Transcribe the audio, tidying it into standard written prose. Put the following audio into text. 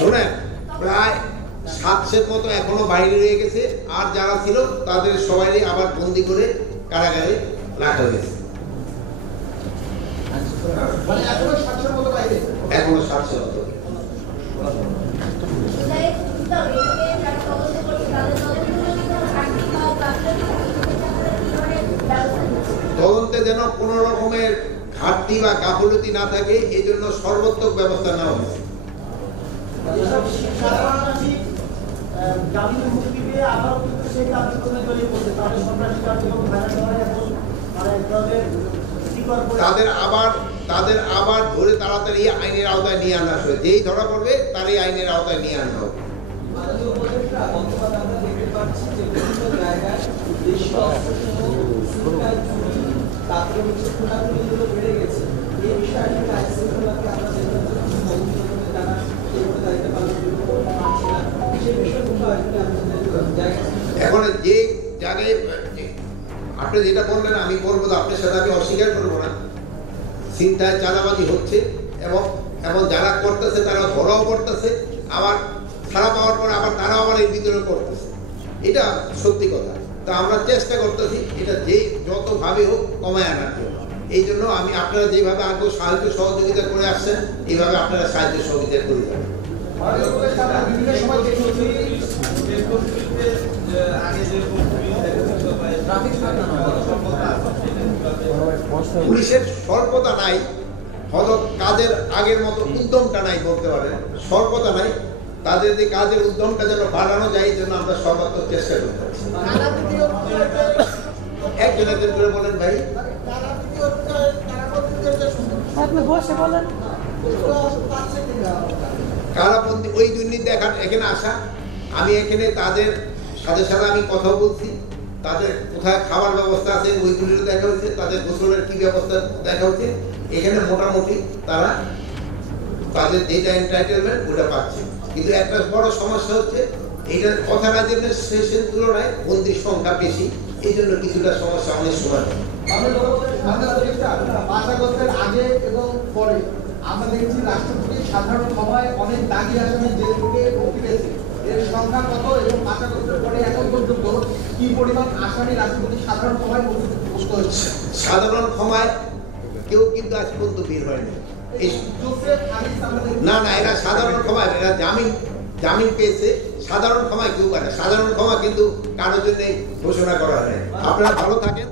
শোনেন, প্রায় 700 মতো এখনো বাইরে রয়ে গেছে, আর যারা ছিল তাদের সবাই আবার বন্দি করে কারাগারে রাখা হয়েছে। এখনো 700 মতো। তদন্তে যেন কোন রকমের ঘাটতি বা গাফলতি না থাকে, এই জন্য সর্বোত্তম ব্যবস্থা নেওয়া হয়েছে। তাদের আবার ধরে তাড়াতাড়ি আইনের আওতায় নিয়ে আনা হবে। যেই ধরা পড়বে তারই আইনের আওতায় নিয়ে আনা হবে। এখন যে জায়গায় আপনি যেটা বললেন আমি বলবো, আপনার সাথে আমি অস্বীকার করবো না, চিন্তায় চাঁদাবাজি হচ্ছে এবং যারা করতেছে তারা ধরাও করতেছে, আবার ছাড়া পাওয়ার পর আবার তারাও আবার এই ভিতরে করতেছে। এটা সত্যি কথা। তা আমরা চেষ্টা করতেছি এটা যে যতভাবে হোক কমায় আনার জন্য। এই জন্য আমি আপনারা যেভাবে আগে সাহায্য সহযোগিতা করে আসছেন, এইভাবে আপনারা সাহায্য সহযোগিতা করে যাবেন। পুলিশের স্বল্পতা নাই, হয়তো কাজের আগের মতো উদ্যমটা নাই বলতে পারেন, স্বল্পতা নাই। তাদের যে কাজের উদ্যমটা যেন বাড়ানো যায়, এই জন্য আমরা সর্বাত্মক চেষ্টা করতে পারছি। একজন একজন করে বলেন ভাই। কারাবন্দী ওই দুর্নীতি দেখার এখানে আসা, আমি এখানে তাদের সাথে সাথে আমি কথা বলছি, তাদের কোথায় খাবার ব্যবস্থা আছে ওইগুলিও দেখা হচ্ছে, তাদের গোসলের কি ব্যবস্থা দেখা হচ্ছে। এখানে মোটামুটি তারা তাদের যেটা এন্টাইটেলমেন্ট ওটা পাচ্ছে, কিন্তু একটা বড় সমস্যা হচ্ছে এইটার কথা রাজ্যের শেষের তুলনায় বন্দির সংখ্যা বেশি, এই জন্য কিছুটা সমস্যা অনেক সময় আগে এবং পরে আমরা দেখছি রাষ্ট্রপতি সাধারণ সভায় অনেক দাগি আসামি জেল থেকে মুক্তি পেয়েছে। এর সংখ্যা কত এবং মাসাগস্তের পরে এখন পর্যন্ত কি পরিমাণ আসামি রাষ্ট্রপতি সাধারণ সভায় মুক্ত হচ্ছে? সাধারণ ক্ষমায় কেউ কিন্তু আজ পর্যন্ত বের হয়নি। না, এরা সাধারণ ক্ষমায়, এরা জামিন পেয়েছে। সাধারণ ক্ষমায় কেউ পায় না। সাধারণ ক্ষমা কিন্তু কারোর জন্য ঘোষণা করা হয়। আপনারা ভালো থাকেন।